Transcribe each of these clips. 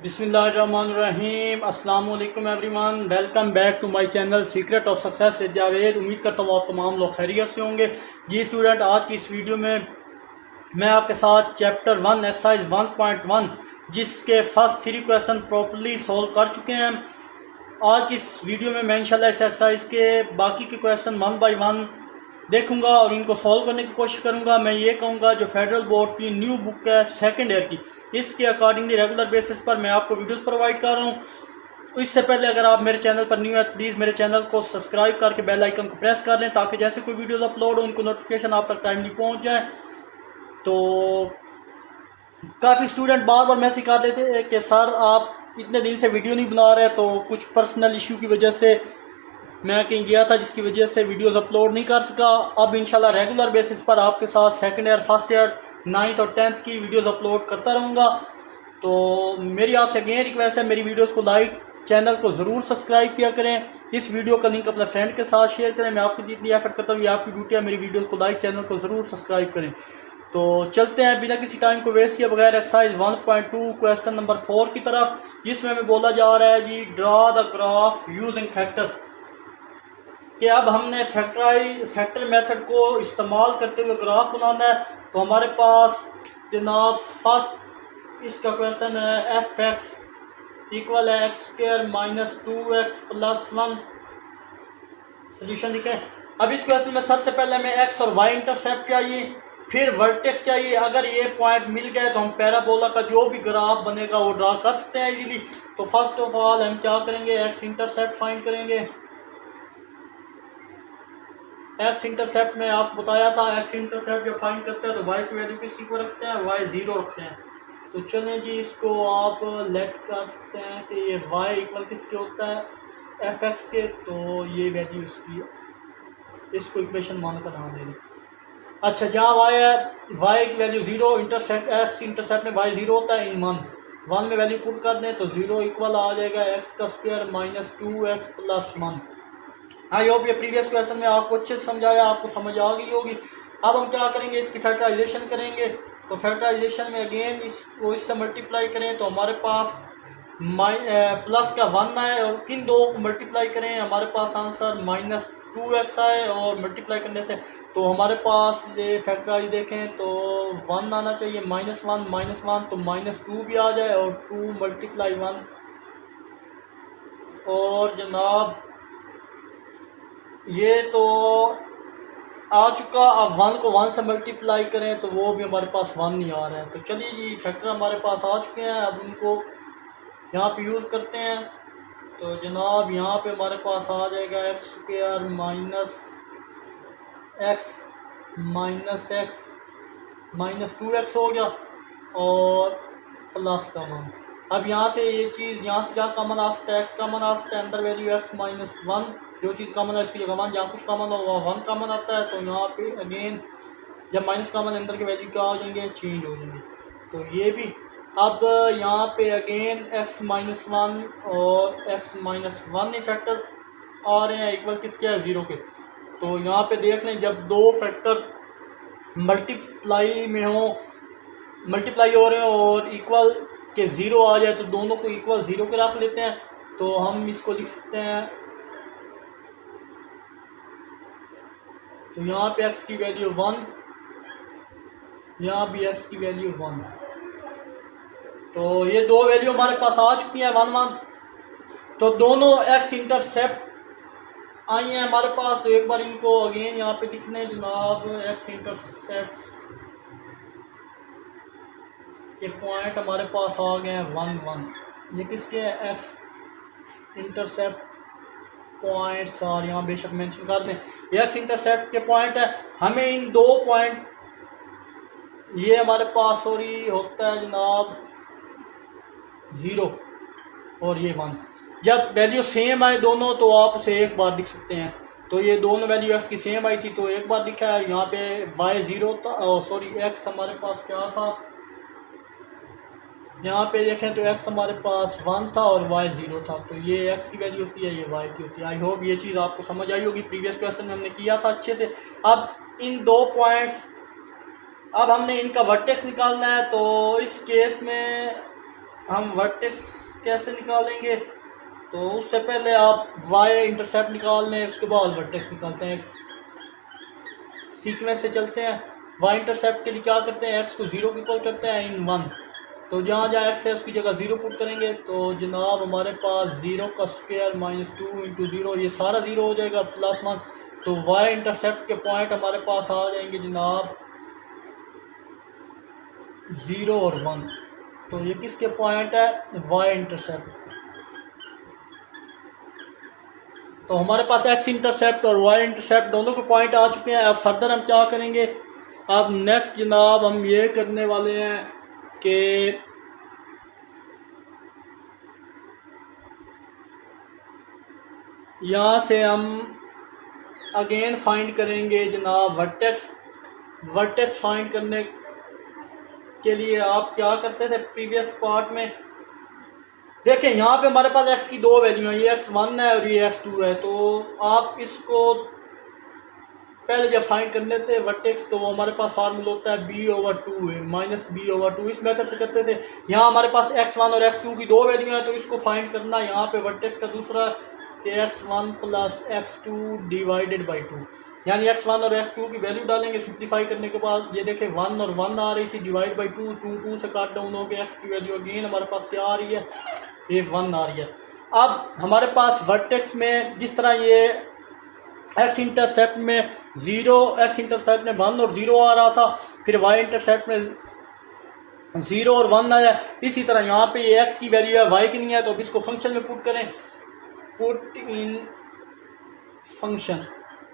बिस्मिल्लाहिर्रहमानिर्रहीम अस्सलाम वालेकुम everyone, welcome back to my channel secret of success से जावेद। उम्मीद करता हूँ आप तमाम लोग खैरियत से होंगे। जी स्टूडेंट, आज की इस वीडियो में मैं आपके साथ चैप्टर 1 एक्सरसाइज 1.1 जिसके फर्स्ट 3 क्वेश्चन प्रॉपर्ली सॉल्व कर चुके हैं। आज की इस वीडियो में मैं इंशाल्लाह इस एक्सरसाइज के बाकी के क्वेश्चन 1 बाई 1 देखूंगा और इनको सॉल्व करने की कोशिश करूंगा। मैं ये कहूँगा जो फेडरल बोर्ड की न्यू बुक है सेकंड ईयर की, इसके अकॉर्डिंगली रेगुलर बेसिस पर मैं आपको वीडियोस प्रोवाइड कर रहा हूँ। तो इससे पहले अगर आप मेरे चैनल पर न्यू है प्लीज़ मेरे चैनल को सब्सक्राइब करके बेल आइकन को प्रेस कर लें ताकि जैसे कोई वीडियोस अपलोड हो उनको नोटिफिकेशन आप तक टाइमली पहुँच जाए। तो काफ़ी स्टूडेंट बार बार मैसेज कर देते हैं कि सर आप इतने दिन से वीडियो नहीं बना रहे, तो कुछ पर्सनल इशू की वजह से मैं कहीं गया था जिसकी वजह से वीडियोस अपलोड नहीं कर सका। अब इंशाल्लाह रेगुलर बेसिस पर आपके साथ second year, first year, 9th और 10th की वीडियोस अपलोड करता रहूँगा। तो मेरी आपसे अगेन रिक्वेस्ट है, मेरी वीडियोस को लाइक, चैनल को ज़रूर सब्सक्राइब किया करें, इस वीडियो का लिंक अपने फ्रेंड के साथ शेयर करें। मैं आपकी जितनी एफर्ट करता हूँ ये आपकी ड्यूटी है, मेरी वीडियोज़ को लाइक, चैनल को ज़रूर सब्सक्राइब करें। तो चलते हैं बिना किसी टाइम को वेस्ट किए बगैर एक्सरसाइज 1.2 क्वेश्चन नंबर 4 की तरफ, जिसमें हमें बोला जा रहा है जी draw the graph using factor. कि अब हमने फैक्टर मेथड को इस्तेमाल करते हुए ग्राफ बनाना है। तो हमारे पास जनाब फर्स्ट इसका क्वेश्चन है एफ एक्स इक्वल है x square minus 2x plus 1। Solution लिखें। अब इस क्वेश्चन में सबसे पहले हमें एक्स और वाई इंटरसेप्ट चाहिए, फिर वर्टेक्स चाहिए। अगर ये पॉइंट मिल गए तो हम पैराबोला का जो भी ग्राफ बनेगा वो ड्रा कर सकते हैं इजीली। तो फर्स्ट ऑफ ऑल हम क्या करेंगे, एक्स इंटरसेप्ट फाइंड करेंगे। एक्स इंटरसेप्ट में आपको बताया था, एक्स इंटरसेप्ट जब फाइंड करते हैं तो वाई की वैल्यू किसी को रखते हैं, वाई 0 रखते हैं। तो चलें जी, इसको आप लेट कर सकते हैं कि ये वाई इक्वल किसके होता है, एफ एक्स के। तो ये वैल्यू इसकी, इसको इक्वेशन मान कर नाम दे दें। अच्छा, जहाँ वाई है, वाई की वैल्यू 0, इंटरसेप्ट एक्स इंटरसेप्ट में वाई 0 होता है, इन 1 में वैल्यू पुट कर दें तो 0 इक्वल आ जाएगा एक्स का square minus 2x plus 1। I hope ये प्रीवियस क्वेश्चन में आपको अच्छे से समझाया, आपको समझ आ गई होगी। अब हम क्या करेंगे, इसकी फैक्टराइजेशन करेंगे। तो फैक्टराइजेशन में अगेन इसको इससे मल्टीप्लाई करें तो हमारे पास प्लस का 1 आए और किन दो को मल्टीप्लाई करें हमारे पास आंसर माइनस 2x आए, और मल्टीप्लाई करने से तो हमारे पास ये फैक्टराइज देखें तो 1 आना चाहिए, -1 तो -2 भी आ जाए और 2 × 1 और जनाब ये तो आ चुका। अब 1 को 1 से मल्टीप्लाई करें तो वो भी हमारे पास 1 नहीं आ रहा है। तो चलिए जी, फैक्टर हमारे पास आ चुके हैं, अब उनको यहाँ पे यूज़ करते हैं। तो जनाब यहाँ पे हमारे पास आ जाएगा x square x minus 2x हो गया और प्लस का 1। अब यहाँ से ये चीज़, यहाँ से क्या कॉमन आ सकता है, एक्स कॉमन आ सकता है, अंदर वैल्यू एक्स माइनस 1, जो चीज़ कॉमन है उसकी जगह 1, जहाँ कुछ कॉमन होगा 1 कॉमन आता है। तो यहाँ पे अगेन जब माइनस कॉमन अंदर के वैल्यू क्या हो जाएंगे, चेंज हो जाएंगे। तो ये भी अब यहाँ पे अगेन x माइनस 1 और x माइनस 1 फैक्टर आ रहे हैं इक्वल किसके है, 0 के। तो यहाँ पे देख लें, जब दो फैक्टर मल्टीप्लाई हो रहे हो और इक्वल के 0 आ जाए तो दोनों को इक्वल 0 के रख लेते हैं। तो हम इसको लिख सकते हैं, तो यहाँ पे x की वैल्यू 1, यहाँ भी x की वैल्यू 1। तो ये दो वैल्यू हमारे पास आ चुकी है 1 1। तो दोनों x इंटरसेप्ट आई हैं हमारे पास। तो एक बार इनको अगेन यहाँ पे लिखने जनाब, x इंटरसेप्ट ये पॉइंट हमारे पास आ गए हैं 1 1। ये किसके है, x इंटरसेप्ट पॉइंट्स, और यहाँ बेशक मेंशन कर दें ये x इंटरसेप्ट के पॉइंट है। हमें इन दो पॉइंट, ये हमारे पास सॉरी होता है जनाब 0 और ये 1। जब वैल्यू सेम आए दोनों तो आप उसे एक बार लिख सकते हैं। तो ये दोनों वैल्यू x की सेम आई थी तो एक बार लिखा है। यहाँ पे y 0 था, सॉरी x हमारे पास क्या था, यहाँ पे देखें तो x हमारे पास 1 था और y 0 था। तो ये x की वैल्यू होती है, ये y की होती है। आई होप ये चीज़ आपको समझ आई होगी, प्रीवियस क्वेश्चन में हमने किया था अच्छे से। अब इन दो पॉइंट्स, अब हमने इनका वर्टेक्स निकालना है। तो इस केस में हम वर्टेक्स कैसे निकालेंगे, तो उससे पहले आप वाई इंटरसेप्ट निकाल लें, उसके बाद वर्टेक्स निकालते हैं। सीक्वेंस से चलते हैं। वाई इंटरसेप्ट के लिए क्या करते हैं, एक्स को ज़ीरो की इक्वल करते हैं इन 1। तो जहाँ जहाँ एक्स है उसकी जगह ज़ीरो पुट करेंगे, तो जनाब हमारे पास ज़ीरो का स्क्वायर माइनस 2 इंटू ज़ीरो, ये सारा ज़ीरो हो जाएगा प्लस 1। तो वाई इंटरसेप्ट के पॉइंट हमारे पास आ जाएंगे जनाब 0 और 1। तो ये किसके पॉइंट है, वाई इंटरसेप्ट। तो हमारे पास एक्स इंटरसेप्ट और वाई इंटरसेप्ट दोनों के पॉइंट आ चुके हैं। अब फर्दर हम क्या करेंगे, अब नेक्स्ट जनाब हम ये करने वाले हैं कि यहाँ से हम अगेन फाइंड करेंगे जनाब वर्टेक्स। वर्टेक्स फाइंड करने के लिए आप क्या करते थे प्रीवियस पार्ट में, देखें यहाँ पे हमारे पास x की दो वैल्यू है, ये x1 है और ये x2 है। तो आप इसको पहले जब फाइंड कर लेते हैं वर्टेक्स, तो हमारे पास फार्मूला होता है b/2 है, माइनस b/2। इस मेथड से करते थे। यहाँ हमारे पास x1 और x2 की दो वैल्यू है, तो इसको फाइंड करना यहाँ पे वर्टेक्स का दूसरा कि x1 plus x2 divided by 2, यानी x1 और x2 की वैल्यू डालेंगे। सिंप्लीफाई करने के बाद ये देखें 1 और 1 आ रही थी, डिवाइड बाई 2, 2 से काट डाउन हो गया, x की वैल्यू अगेन हमारे पास क्या आ रही है, ये 1 आ रही है। अब हमारे पास वर्टेक्स में जिस तरह ये एक्स इंटरसेप्ट में 0, एक्स इंटरसेप्ट में 1 और 0 आ रहा था, फिर वाई इंटरसेप्ट में 0 और 1 आया, इसी तरह यहाँ पे ये एक्स की वैल्यू है, वाई की नहीं है। तो अब इसको फंक्शन में पुट करें, पुट इन फंक्शन।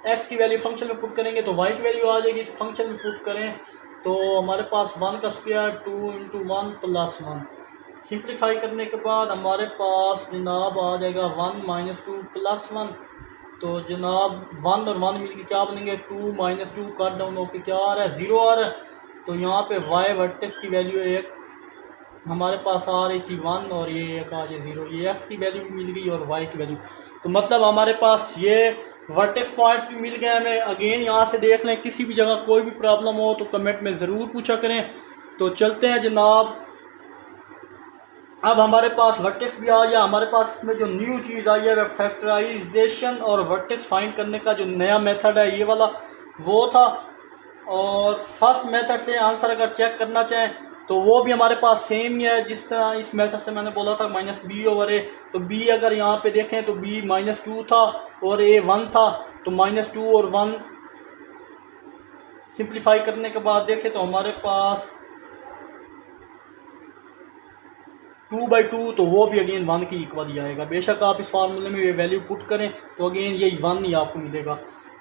एक्स की वैल्यू फंक्शन में पुट करेंगे तो वाई की वैल्यू आ जाएगी, तो फंक्शन में पुट करें तो हमारे पास 1 का स्क्वायर 2 इंटू 1 प्लस 1। सिंप्लीफाई करने के बाद हमारे पास जनाब आ जाएगा 1 माइनस 2 प्लस 1। तो जनाब 1 और 1 मिलकर क्या बनेंगे, 2 माइनस 2 कट डाउन होकर क्या आ रहा है, 0 आ रहा है। तो यहाँ पे वाई वर्टेक्स की वैल्यू एक हमारे पास आ रही थी 1 और ये एक आ रही 0, ये एक्स की वैल्यू मिल गई और वाई की वैल्यू। तो मतलब हमारे पास ये वर्टेक्स पॉइंट्स भी मिल गए हमें। अगेन यहाँ से देख लें, किसी भी जगह कोई भी प्रॉब्लम हो तो कमेंट में ज़रूर पूछा करें। तो चलते हैं जनाब, अब हमारे पास वर्टेक्स भी आ गया। हमारे पास इसमें जो न्यू चीज़ आई है वह फैक्टराइजेशन और वर्टेक्स फाइंड करने का जो नया मेथड है ये वाला वो था। और फर्स्ट मेथड से आंसर अगर चेक करना चाहें तो वो भी हमारे पास सेम ही है, जिस तरह इस मेथड से मैंने बोला था माइनस b/a। तो b अगर यहाँ पे देखें तो b -2 था और a 1 था, तो -2 और 1 सिंप्लीफाई करने के बाद देखें तो हमारे पास 2/2, तो वो भी अगेन 1 की इक्वल ही आएगा। बेशक आप इस फार्मूले में ये वैल्यू पुट करें तो अगेन यही 1 ही आपको मिलेगा।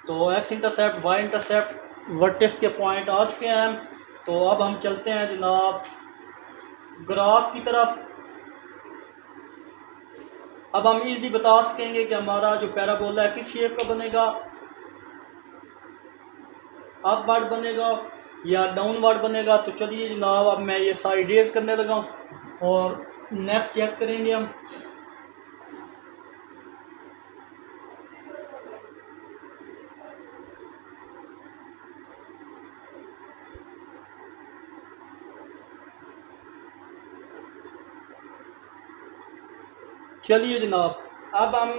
तो X intercept Y intercept vertex के पॉइंट आ चुके हैं हम। तो अब हम चलते हैं जनाब ग्राफ की तरफ। अब हम इजीली बता सकेंगे कि हमारा जो पैराबोला है किस शेप का बनेगा, अपवर्ड बनेगा या डाउनवर्ड बनेगा। तो चलिए जनाब अब मैं ये साइड रेज करने लगा और नेक्स्ट चेक करेंगे हम। चलिए जनाब अब हम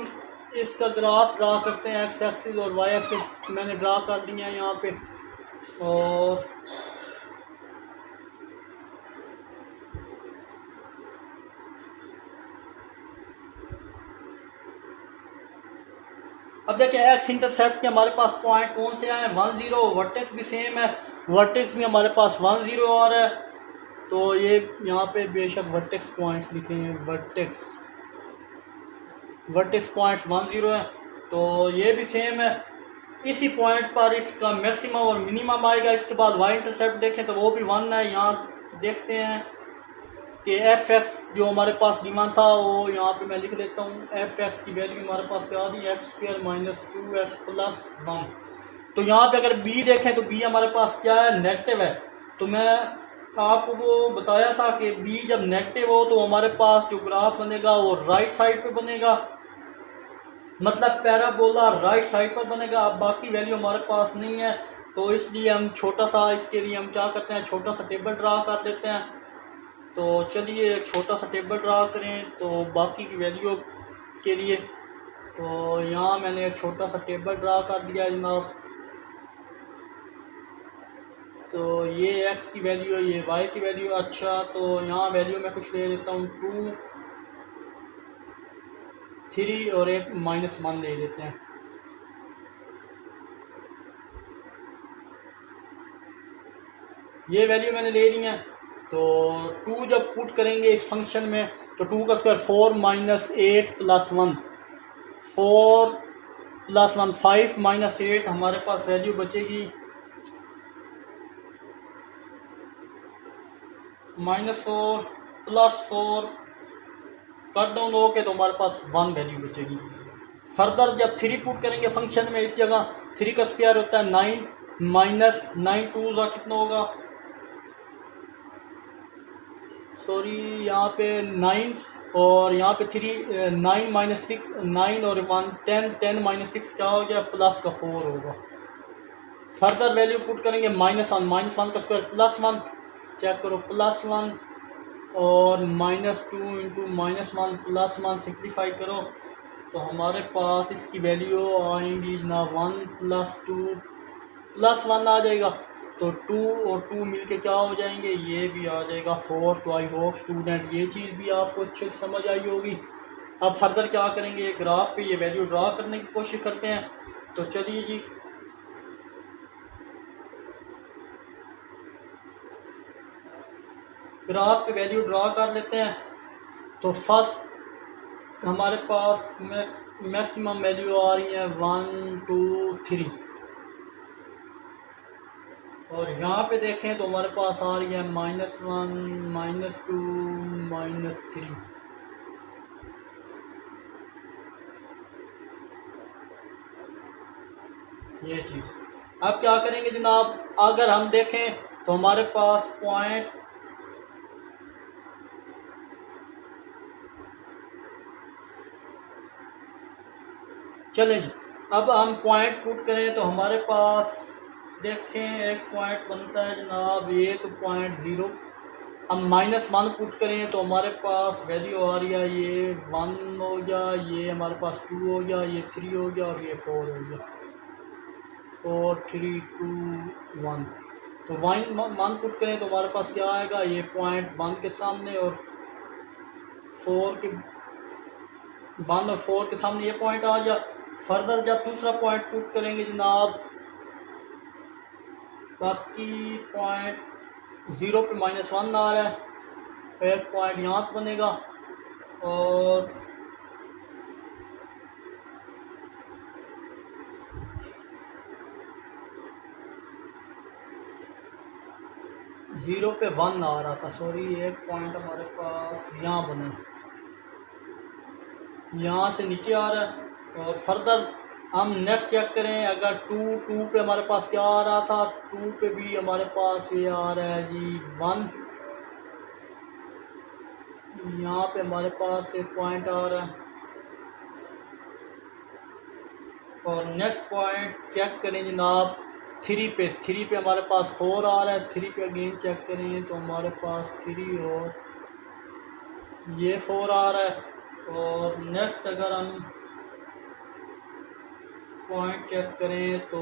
इसका ग्राफ ड्रा करते हैं। एक्स एक्सिस और वाई एक्सिस मैंने ड्रा कर दिया है यहाँ पे। और अब देखिए एक्स इंटरसेप्ट के हमारे पास पॉइंट कौन से आए हैं, 1 0। वर्टेक्स भी सेम है, वर्टेक्स भी हमारे पास 1 0 आ रहा है। तो ये यहाँ पे बेशक वर्टेक्स पॉइंट्स लिखे हैं, वर्टेक्स पॉइंट्स 1 0 है। तो ये भी सेम है, इसी पॉइंट पर इसका मैक्सिमम और मिनिमम आएगा। इसके बाद वाई इंटरसेप्ट देखें तो वो भी 1 है। यहाँ देखते हैं कि एफ एक्स जो हमारे पास डिमांड था वो यहाँ पे मैं लिख देता हूँ। एफ एक्स की वैल्यू हमारे पास क्या आ रही है, x square minus 2x plus 1। तो यहाँ पे अगर बी देखें तो बी हमारे पास क्या है, नेगेटिव है। तो मैं आपको वो बताया था कि बी जब नेगेटिव हो तो हमारे पास जो ग्राफ बनेगा वो राइट साइड पे बनेगा, मतलब पैराबोला राइट साइड पर बनेगा। अब बाकी वैल्यू हमारे पास नहीं है, तो इसलिए हम छोटा सा इसके लिए हम क्या करते हैं, छोटा सा टेबल ड्रा कर देते हैं। तो चलिए एक छोटा सा टेबल ड्रा करें तो बाकी की वैल्यू के लिए। तो यहाँ मैंने एक छोटा सा टेबल ड्रा कर दिया है जनाब। तो ये x की वैल्यू है, ये y की वैल्यू। अच्छा तो यहाँ वैल्यू मैं कुछ ले लेता हूँ 2, 3 और एक -1 ले लेते हैं। ये वैल्यू मैंने ले ली है। तो 2 जब पुट करेंगे इस फंक्शन में तो 2 का स्क्वायर 4 - 8 + 1, 4 + 1 5 - 8 हमारे पास वैल्यू बचेगी -4 + 4 कट डाउन हो के तो हमारे पास 1 वैल्यू बचेगी। फर्दर जब 3 पुट करेंगे फंक्शन में, इस जगह 3 का स्क्वायर होता है 9 - 9 2 का कितना होगा, सॉरी यहाँ पे 9 और यहाँ पे 3, 9 - 6 9 और 1 10 10 - 6 क्या हो गया, प्लस का 4 होगा। फर्दर वैल्यू पुट करेंगे -1 का स्क्वायर +1, चेक करो +1 और -2 × -1 +1 सिंप्लीफाई करो तो हमारे पास इसकी वैल्यू आएंगी ना 1 + 2 + 1 आ जाएगा। तो 2 और 2 मिलके क्या हो जाएंगे, ये भी आ जाएगा 4। तो आई होप स्टूडेंट ये चीज़ भी आपको अच्छे से समझ आई होगी। अब फर्दर क्या करेंगे, ग्राफ पे ये वैल्यू ड्रा करने की कोशिश करते हैं। तो चलिए जी, ग्राफ पे वैल्यू ड्रा कर लेते हैं। तो फर्स्ट हमारे पास मैक्सिमम वैल्यू आ रही है 1 2 3 और यहाँ पे देखें तो हमारे पास आ रही है -1 -2 -3। ये चीज़ अब क्या करेंगे जनाब, अगर हम देखें तो हमारे पास पॉइंट चलें जी, अब हम पॉइंट पुट करें तो हमारे पास देखें एक पॉइंट बनता है जनाब, ये तो पॉइंट 0। हम -1 पुट करें तो हमारे पास वैल्यू आ रही है, ये 1 हो गया, ये हमारे पास 2 हो गया, ये 3 हो गया और ये 4 हो गया। 4 3 2 1। तो 1 पुट करें तो हमारे पास क्या आएगा, ये पॉइंट 1 के सामने और 4 के 1 और 4 के सामने ये पॉइंट आ गया। फर्दर जब दूसरा पॉइंट पुट करेंगे जनाब, बाकी पॉइंट 0 पे -1 आ रहा है, फिर पॉइंट यहाँ पर बनेगा और ज़ीरो पे 1 आ रहा था, सॉरी एक पॉइंट हमारे पास यहाँ बना, यहाँ से नीचे आ रहा है। और फर्दर हम नेक्स्ट चेक करें, अगर 2 पे हमारे पास क्या आ रहा था, 2 पे भी हमारे पास ये आ रहा है जी 1। यहाँ पे हमारे पास एक पॉइंट आ रहा है और नेक्स्ट पॉइंट चेक करें जनाब 3 पे हमारे पास 4 आ रहा है। 3 पे अगेन चेक करें तो हमारे पास 3 और ये 4 आ रहा है। और नेक्स्ट अगर हम पॉइंट चेक करें तो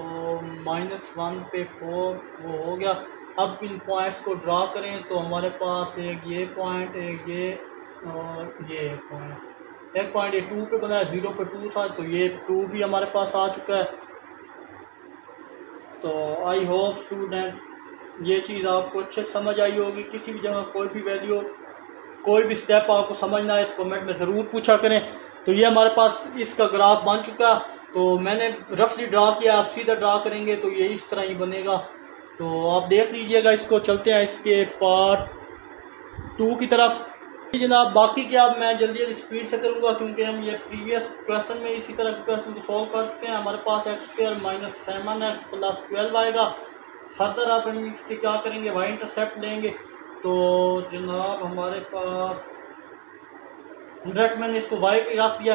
-1 पे 4 वो हो गया। अब इन पॉइंट्स को ड्रा करें तो हमारे पास एक ये पॉइंट, एक ये और ये एक पॉइंट ये 2 पे बना है, 0 पे 2 था तो ये 2 भी हमारे पास आ चुका है। तो आई होप स्टूडेंट ये चीज़ आपको अच्छे समझ आई होगी। किसी भी जगह कोई भी वैल्यू, कोई भी स्टेप आपको समझना है तो कमेंट में ज़रूर पूछा करें। तो ये हमारे पास इसका ग्राफ बन चुका, तो मैंने रफली ड्रा किया, आप सीधा ड्रा करेंगे तो ये इस तरह ही बनेगा। तो आप देख लीजिएगा इसको। चलते हैं इसके पार्ट 2 की तरफ जनाब। बाकी क्या मैं जल्दी स्पीड से करूँगा क्योंकि हम ये प्रीवियस क्वेश्चन में इसी तरह के क्वेश्चन को सॉल्व कर चुके हैं। हमारे पास x² - 7x + 12 आएगा। फर्दर आप हम इसके क्या करेंगे, y इंटरसेप्ट लेंगे। तो जनाब हमारे पास डायरेक्ट मैंने इसको y पे रख दिया।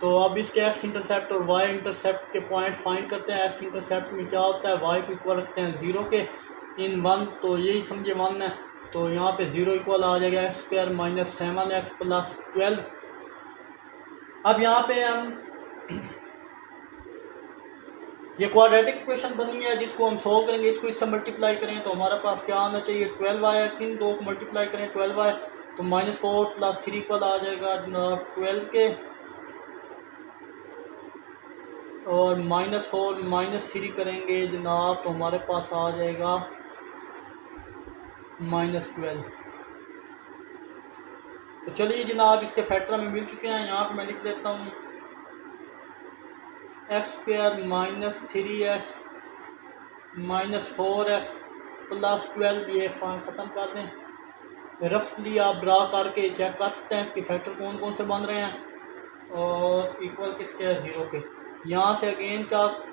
तो अब इसके x इंटरसेप्ट और y इंटरसेप्ट के पॉइंट फाइंड करते हैं। x इंटरसेप्ट में क्या होता है, y को इक्वल रखते हैं 0 के इन 1, तो यही समझे 1 है। तो यहाँ पे 0 इक्वल आ जाएगा x square minus 7x plus 12। अब यहाँ पे हम ये क्वाड्रेटिक इक्वेशन बनी है जिसको हम सोल्व करेंगे, इसको इससे मल्टीप्लाई करें तो हमारे पास क्या आना चाहिए 12 आया, किन दो को मल्टीप्लाई करें 12 आए तो -4 प्लस 3 इक्वल आ जाएगा जनाब 12 के, और -4 -3 करेंगे जनाब तो हमारे पास आ जाएगा -12। तो चलिए जनाब इसके फैक्टर हमें मिल चुके हैं, यहाँ पर मैं लिख देता हूँ x square -3x -4x plus 12, ये ख़त्म कर दें। रफली आप ड्रा करके चेक कर सकते हैं कि फैक्टर कौन कौन से बन रहे हैं और इक्वल किसके है 0 के। यहाँ से अगेन का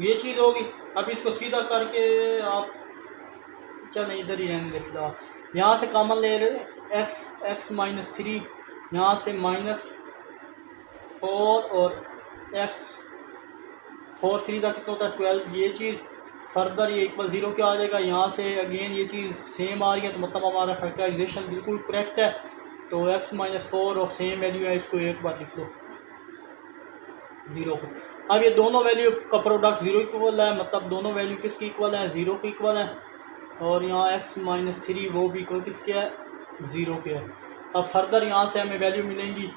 ये चीज़ होगी। अब इसको सीधा करके आप चल इधर ही रहने दे फिलहाल। यहाँ से कॉमन ले रहे x -3, यहाँ से -4 और x 4 3 का कितना होता है 12, ये चीज़ फर्दर ये इक्वल 0 के आ जाएगा। यहाँ से अगेन ये चीज़ सेम आ रही है तो मतलब हमारा फैक्टराइजेशन बिल्कुल करेक्ट है। तो x -4 और सेम वैल्यू है, इसको एक बार लिख लो 0 को। अब ये दोनों वैल्यू का प्रोडक्ट 0 इक्वल है, मतलब दोनों वैल्यू किसकी इक्वल है 0 की इक्वल है, और यहाँ x -3 वो भी इक्वल किसके है 0 के है। अब फर्दर यहाँ से हमें वैल्यू मिलेंगी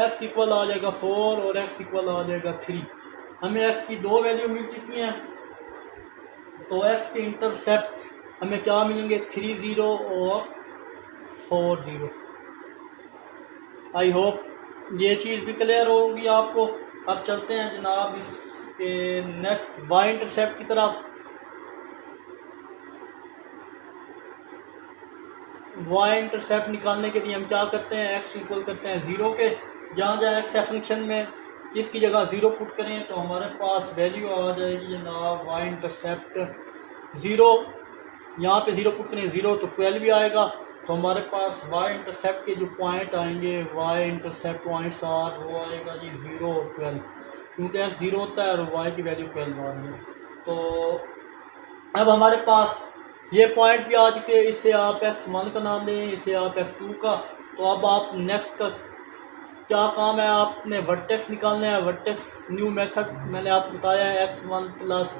x इक्वल आ जाएगा 4 और x इक्वल आ जाएगा 3। हमें x की दो वैल्यू मिल चुकी हैं तो x के इंटरसेप्ट हमें क्या मिलेंगे 3 0 और 4 0। आई होप ये चीज़ भी क्लियर होगी आपको। अब चलते हैं जनाब इसके नेक्स्ट y इंटरसेप्ट की तरफ। y इंटरसेप्ट निकालने के लिए हम क्या करते हैं x इक्वल करते हैं 0 के, जहाँ जहाँ x है फंक्शन में इसकी जगह 0 पुट करें तो हमारे पास वैल्यू आ जाएगी जनाब y इंटरसेप्ट 0, यहाँ पे 0 पुट करें 0 तो 12 भी आएगा। तो हमारे पास y इंटरसेप्ट के जो पॉइंट आएंगे y इंटरसेप्ट पॉइंट्स आर वो आएगा जी 0 और 12, क्योंकि x 0 होता है और y की वैल्यू 12 आ रही है। तो अब हमारे पास ये पॉइंट भी आ चुके हैं, इससे आप x1 का नाम दें, इससे आप x2 का। तो अब आप नेक्स्ट का क्या काम है, आपने वर्टेक्स निकालना है। वर्टेक्स न्यू मेथड मैंने आपको बताया है x1 plus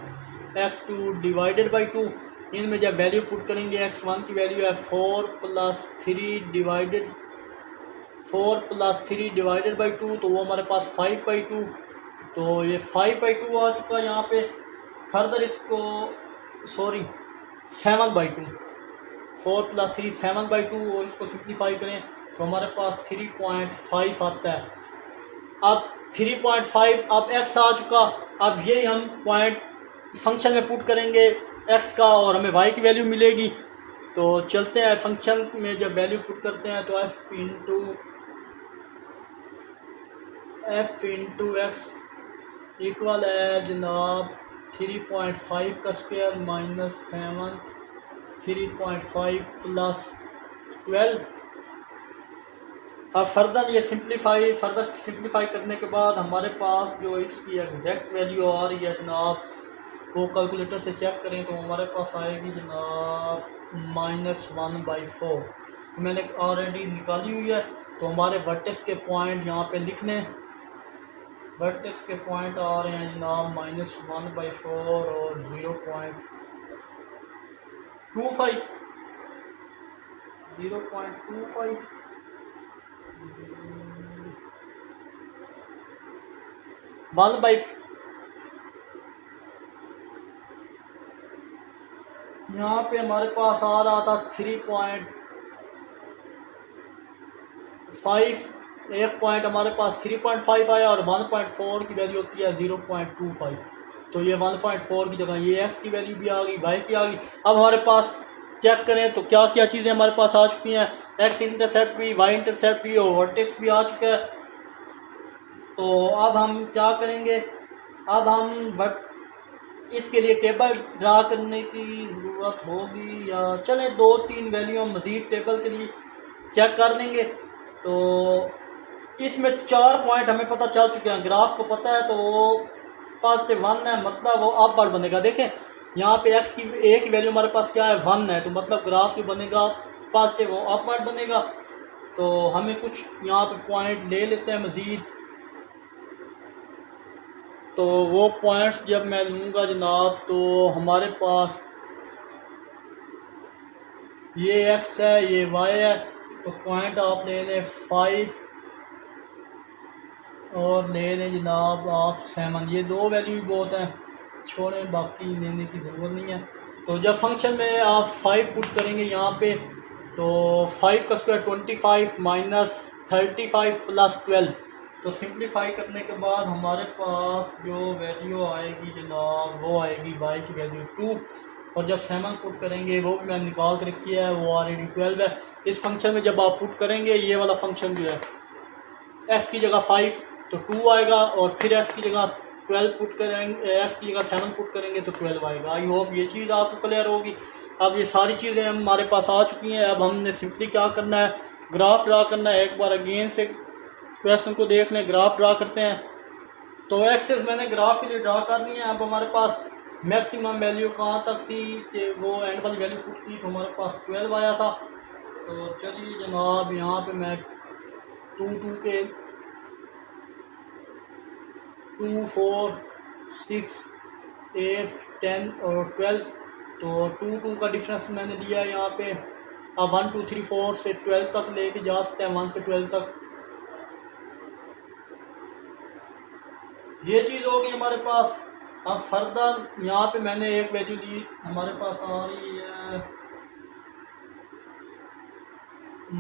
x2 divided by 2। इनमें जब वैल्यू पुट करेंगे x1 की वैल्यू है 4 प्लस 3 डिवाइडेड बाई 2, तो वो हमारे पास 5/2। तो ये 5/2 आ चुका है यहाँ पे। फर्दर इसको 7/2, 4 प्लस 3 7/2, और इसको सिंप्लीफाई करें तो हमारे पास 3.5 आता है। अब 3.5 अब x आ चुका। अब ये हम पॉइंट फंक्शन में पुट करेंगे x का और हमें y की वैल्यू मिलेगी। तो चलते हैं फंक्शन में जब वैल्यू पुट करते हैं तो f इंटू x इक्वल है जनाब 3.5 का स्क्वायर -7 3.5 प्लस 12। अब फर्दर सिंप्लीफाई करने के बाद हमारे पास जो इसकी एग्जैक्ट वैल्यू आ रही है जनाब, वो कैलकुलेटर से चेक करें तो हमारे पास आएगी जनाब -1/4। मैंने ऑलरेडी निकाली हुई है। तो हमारे वर्टेक्स के पॉइंट यहाँ पे लिखने, वर्टेक्स के पॉइंट आ रहे हैं जनाब -1/4 और 0.25 1/, यहाँ पे हमारे पास आ रहा था 3.5, एक पॉइंट हमारे पास 3.5 आया और 1.4 की वैल्यू होती है 0.25। तो ये 1.4 की जगह ये x की वैल्यू भी आ गई, y की आ गई। अब हमारे पास चेक करें तो क्या क्या चीज़ें हमारे पास आ चुकी हैं, x इंटरसेप्ट भी, y इंटरसेप्ट भी और वर्टेक्स भी आ चुका है। तो अब हम क्या करेंगे, अब हम इसके लिए टेबल ड्रा करने की ज़रूरत होगी, या चले 2-3 वैल्यू हम मज़ीद टेबल के लिए चेक कर लेंगे। तो इसमें 4 पॉइंट हमें पता चल चुके हैं, ग्राफ को पता है, तो वो +1 है, मतलब वो अपवर्ड बनेगा। देखें यहाँ पे एक्स की ए की वैल्यू हमारे पास क्या है 1 है, तो मतलब ग्राफ जो बनेगा पॉजिटिव वो अपवर्ड बनेगा। तो हमें कुछ यहाँ पे पॉइंट ले लेते हैं मज़ीद। तो वो पॉइंट्स जब मैं लूँगा जनाब, तो हमारे पास ये एक्स है, ये वाई है, तो पॉइंट आप ले लें 5 और ले लें जनाब आप 7। ये 2 वैल्यू भी बहुत हैं, छोड़ें, बाकी लेने की ज़रूरत नहीं है। तो जब फंक्शन में आप 5 पुट करेंगे यहाँ पे, तो 5 का स्क्वायर 25 माइनस 35 प्लस 12, तो सिंप्लीफाई करने के बाद हमारे पास जो वैल्यू आएगी जनाब वो आएगी y की वैल्यू 2, और जब 7 पुट करेंगे वो भी मैंने निकाल कर रखी है, वो ऑलरेडी 12 है। इस फंक्शन में जब आप पुट करेंगे ये वाला फंक्शन जो है x की जगह 5 तो 2 आएगा, और फिर x की जगह 12 पुट करेंगे, x की जगह 7 पुट करेंगे तो 12 आएगा। आई होप ये चीज़ आपको क्लियर होगी। अब ये सारी चीज़ें हमारे पास आ चुकी हैं। अब हमने सिंपली क्या करना है, ग्राफ ड्रा करना है। एक बार अगेन से क्वेश्चन को देख लें, ग्राफ ड्रा करते हैं। तो एक्सेस मैंने ग्राफ के लिए ड्रा कर ली है। अब हमारे पास मैक्सिमम वैल्यू कहाँ तक थी कि वो एंड वाली वैल्यू पुट की, तो हमारे पास 12 आया था। तो चलिए जनाब यहाँ पे मैं 2 के 2 4 6 8 10 और 12, तो 2 का डिफरेंस मैंने दिया है यहाँ पे। अब 1 2 3 4 से 12 तक लेके जा सकते हैं, 1 से 12 तक। ये चीज़ होगी हमारे पास। अब फर्दर यहाँ पे मैंने एक वैल्यू दी, हमारे पास आ रही है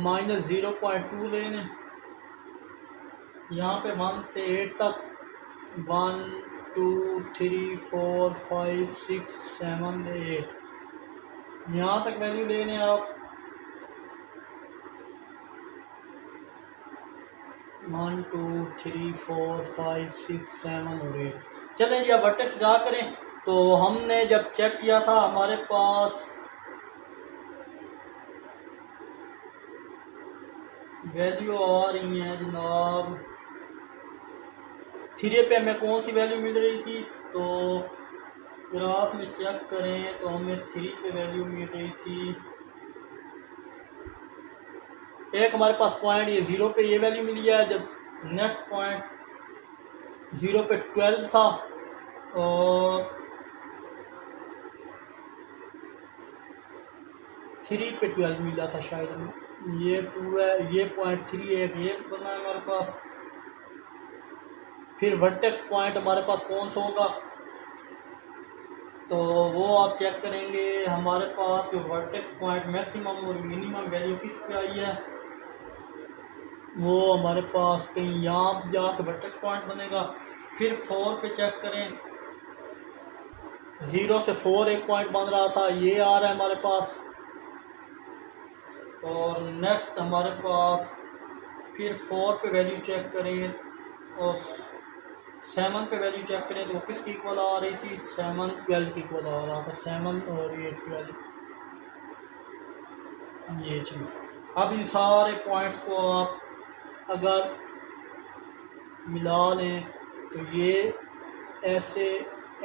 -0.2 लेने। यहाँ पे 1 से 8 तक 1 2 3 4 5 6 7 8, यहाँ तक वैल्यू लेने आप। 1 2 3 4 5 6 7 और 8। चलें जी अब वर्टेक्स ड्रा करें। तो हमने जब चेक किया था हमारे पास वैल्यू आ रही है जनाब 3 पे हमें कौन सी वैल्यू मिल रही थी, तो ग्राफ में चेक करें तो हमें 3 पे वैल्यू मिल रही थी। एक हमारे पास पॉइंट ये 0 पे ये वैल्यू मिली है, जब नेक्स्ट पॉइंट 0 पे 12 था, और 3 पे 12 मिला था शायद। ये पूरा ये पॉइंट 3 एक ये बना है हमारे पास। फिर वर्टेक्स पॉइंट हमारे पास कौन सा होगा, तो वो आप चेक करेंगे। हमारे पास जो वर्टेक्स पॉइंट मैक्सिमम और मिनिमम वैल्यू किस पे आई है, वो हमारे पास कहीं यहाँ जाकर वर्टेक्स पॉइंट बनेगा। फिर 4 पे चेक करें, 0 से 4 एक पॉइंट बन रहा था, ये आ रहा है हमारे पास। और नेक्स्ट हमारे पास फिर 4 पे वैल्यू चेक करें और 7 पे वैल्यू चेक करें, तो किसकी इक्वल आ रही थी, 7 12 की इक्वल आ रहा था। 7 और ये 12, ये चीज़। अब इन सारे पॉइंट्स को आप अगर मिला लें तो ये ऐसे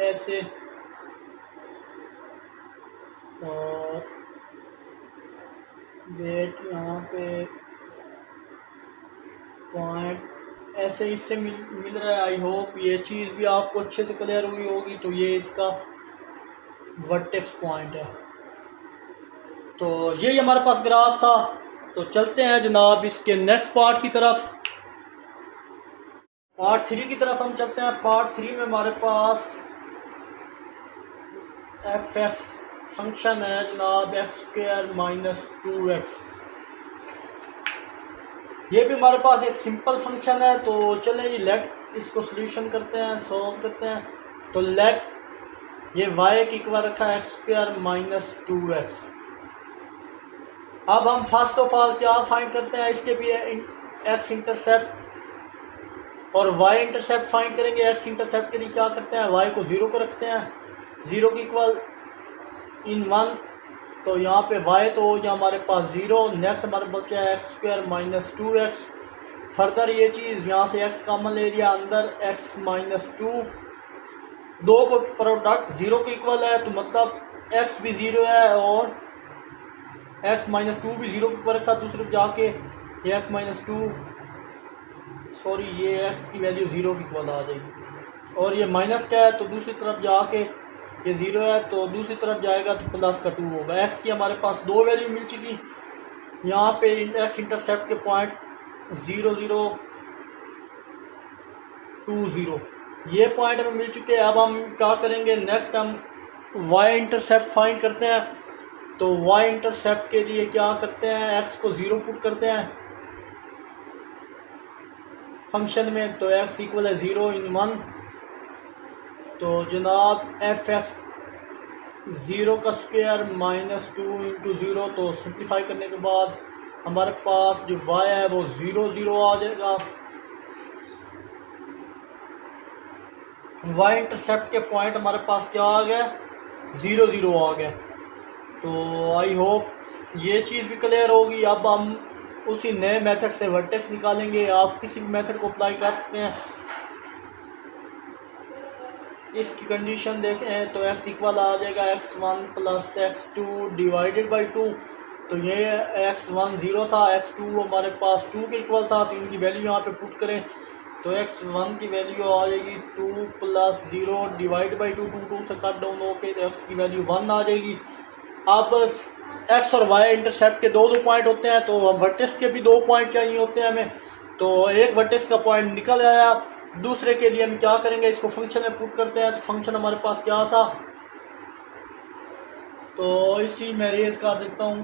ऐसे, और वेट यहाँ पे पॉइंट ऐसे इससे मिल रहा है। आई होप ये चीज़ भी आपको अच्छे से क्लियर हुई होगी। तो ये इसका वर्टेक्स पॉइंट है। तो यही हमारे पास ग्राफ था। तो चलते हैं जनाब इसके नेक्स्ट पार्ट की तरफ, पार्ट 3 की तरफ हम चलते हैं। पार्ट 3 में हमारे पास f(x) फंक्शन है जनाब x² - 2x। ये भी हमारे पास एक सिंपल फंक्शन है। तो चलें जी लेट इसको सोल्यूशन करते हैं, सॉल्व करते हैं। तो लेट ये y की इक्वल रखा है x² - 2x। अब हम फर्स्ट ऑफ ऑल क्या फाइंड करते हैं, इसके भी x इंटरसेप्ट और y इंटरसेप्ट फाइंड करेंगे। x इंटरसेप्ट के लिए क्या करते हैं, y को 0 को रखते हैं, 0 की इक्वल इन 1 तो यहाँ पे y तो हो गया हमारे पास 0। नेक्स्ट हमारे बचा है x square minus 2x। Further ये चीज़ यहाँ से x कॉमन ले लिया, अंदर x माइनस 2, दो को प्रोडक्ट 0 के इक्वल है, तो मतलब x भी 0 है और x माइनस 2 भी 0 के इक्वल था। दूसरे जाके ये x माइनस 2 सॉरी ये x की वैल्यू 0 की इक्वल आ जाएगी, और ये माइनस का है तो दूसरी तरफ जाके ये 0 है तो दूसरी तरफ जाएगा तो प्लस का 2 होगा। x की हमारे पास दो वैल्यू मिल चुकी। यहाँ पे x इंटरसेप्ट के पॉइंट 0 0 2 0 ये पॉइंट हमें मिल चुके हैं। अब हम क्या करेंगे, नेक्स्ट हम y इंटरसेप्ट फाइंड करते हैं। तो y इंटरसेप्ट के लिए क्या करते हैं, x को 0 पुट करते हैं फंक्शन में, तो x इक्वल है 0 इन 1। तो जनाब f(x) 0 का स्क्वायर माइनस 2 इंटू 0, तो सिंप्लीफाई करने के बाद हमारे पास जो y है वो 0 0 आ जाएगा। y इंटरसेप्ट के पॉइंट हमारे पास क्या आ गया, 0 0 आ गया। तो आई होप ये चीज़ भी क्लियर होगी। अब हम उसी नए मेथड से वर्टेक्स निकालेंगे। आप किसी भी मेथड को अप्लाई कर सकते हैं। इसकी कंडीशन देखें तो x इक्वल आ जाएगा x1 plus x2 divided by 2। तो ये x1 0 था, x2 हमारे पास 2 के इक्वल था, तो इनकी वैल्यू यहाँ पे पुट करें तो x1 की वैल्यू आ जाएगी 2 प्लस 0 डिवाइड बाई 2, 2 से कट डाउन होके तो x की वैल्यू 1 आ जाएगी। अब x और y इंटरसेप्ट के दो पॉइंट होते हैं, तो वर्टेक्स के भी दो पॉइंट चाहिए होते हैं हमें। तो एक वर्टेक्स का पॉइंट निकल आया, दूसरे के लिए हम क्या करेंगे, इसको फंक्शन में पुट करते हैं। तो फंक्शन हमारे पास क्या था, तो इसी में रेज कर देता हूँ,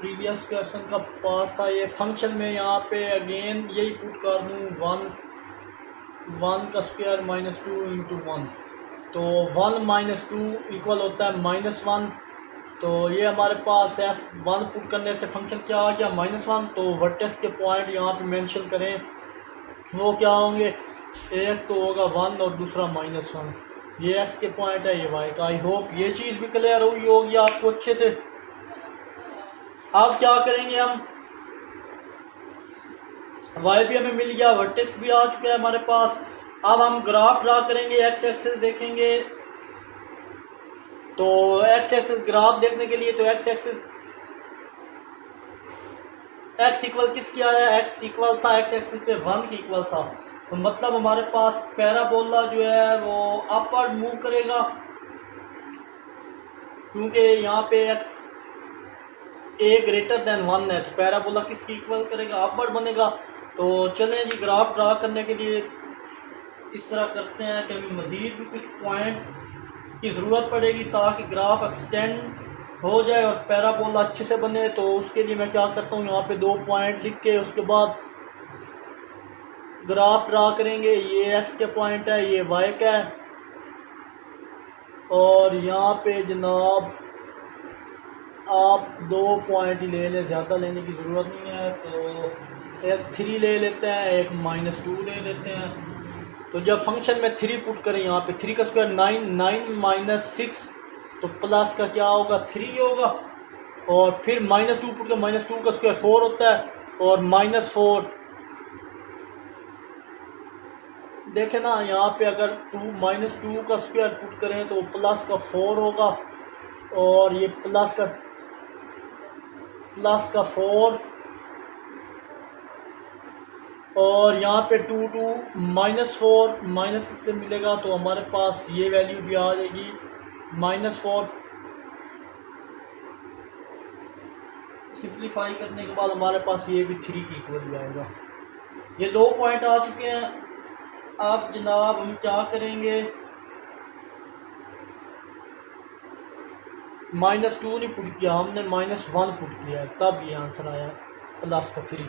प्रीवियस क्वेश्चन का पार्ट था ये। फंक्शन में यहाँ पे अगेन यही पुट कर दूँ 1 का स्क्वायर माइनस 2 इंटू 1। तो 1 माइनस 2 इक्वल होता है माइनस 1। तो ये हमारे पास f1 पुट करने से फंक्शन क्या आ गया, -1। तो वर्टेक्स के पॉइंट यहाँ पे मेंशन करें, वो क्या होंगे, एक तो होगा 1 और दूसरा -1। ये x के पॉइंट है, ये y का। आई होप ये चीज़ भी क्लियर हुई होगी आपको अच्छे से। अब क्या करेंगे हम, y भी हमें मिल गया, वर्टेक्स भी आ चुका है हमारे पास। अब हम ग्राफ ड्रा करेंगे, x एक्सिस देखेंगे। तो x एक्सिस ग्राफ देखने के लिए तो x एक्सिस x इक्वल किसकी आया, x इक्वल था x एक्सिस पे 1 की इक्वल था। तो मतलब हमारे पास पैराबोला जो है वो अपवर्ड मूव करेगा, क्योंकि यहाँ पे x a ग्रेटर देन 1 है, तो पैराबोला किसकी इक्वल करेगा, अपवर्ड बनेगा। तो चलें जी, ग्राफ ड्रा करने के लिए इस तरह करते हैं कि मज़ीद भी कुछ पॉइंट की ज़रूरत पड़ेगी ताकि ग्राफ एक्सटेंड हो जाए और पैराबोला अच्छे से बने। तो उसके लिए मैं क्या करता हूँ, यहाँ पे दो पॉइंट लिख के उसके बाद ग्राफ ड्रा करेंगे। ये x के पॉइंट है, ये y का है, और यहाँ पे जनाब आप दो पॉइंट ही ले लें, ज़्यादा लेने की ज़रूरत नहीं है। तो एक 3 ले लेते हैं, एक -2 ले लेते हैं। तो जब फंक्शन में 3 पुट करें, यहाँ पे 3 का स्क्वायर 9, 9 माइनस 6, तो प्लस का क्या होगा 3 होगा, और फिर -2 पुट कर, -2 का स्क्वायर 4 होता है, और -4 देखें ना यहाँ पे अगर -2 का स्क्वायर पुट करें तो प्लस का 4 होगा, और ये प्लस का 4, और यहाँ पे 2 -4 माइनस इससे मिलेगा, तो हमारे पास ये वैल्यू भी आ जाएगी -4। सिंप्लीफाई करने के बाद हमारे पास ये भी 3 की इक्वल आएगा। ये दो पॉइंट आ चुके हैं। अब जनाब हम क्या करेंगे, -2 नहीं पुट किया हमने, -1 पुट किया, तब ये आंसर आया प्लस का 3।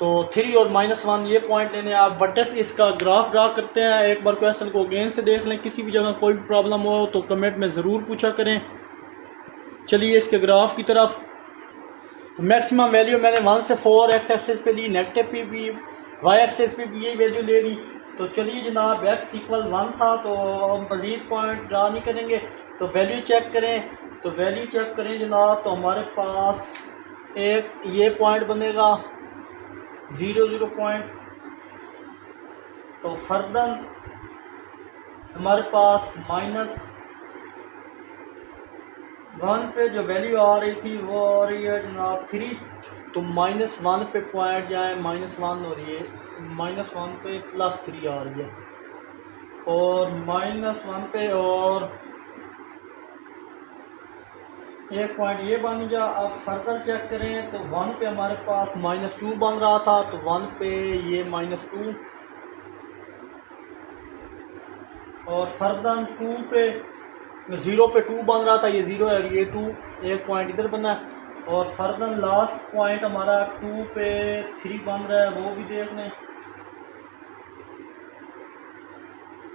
तो 3 और -1 ये पॉइंट लेने। आप वर्टेक्स इसका ग्राफ ड्रा करते हैं। एक बार क्वेश्चन को अगेन से देख लें, किसी भी जगह कोई भी प्रॉब्लम हो तो कमेंट में ज़रूर पूछा करें। चलिए इसके ग्राफ की तरफ। मैक्सिमम वैल्यू मैंने 1 से 4 x एक्सिस पे ली, नेगेटिव पे भी y एक्सिस पे भी यही वैल्यू ले ली। तो चलिए जनाब x इक्वल 1 था, तो हम मज़ीद पॉइंट ड्रा नहीं करेंगे, तो वैल्यू चेक करें। तो वैल्यू चेक करें जनाब, तो हमारे पास एक ये पॉइंट बनेगा 0 पॉइंट। तो फर्दर हमारे पास -1 पे जो वैल्यू आ रही थी वो आ रही है जनाब 3। तो -1 पे पॉइंट जाए, -1 और ये -1 पे +3 आ रही है, और -1 पे और एक पॉइंट ये बन गया। अब फर्दर चेक करें तो 1 पे हमारे पास -2 बन रहा था, तो 1 पे ये -2, और फर्दर 2 पे 0 पे 2 बन रहा था, ये 0 है और ये 2, एक पॉइंट इधर बना है। और फर्दर लास्ट पॉइंट हमारा 2 पे 3 बन रहा है, वो भी देख लें।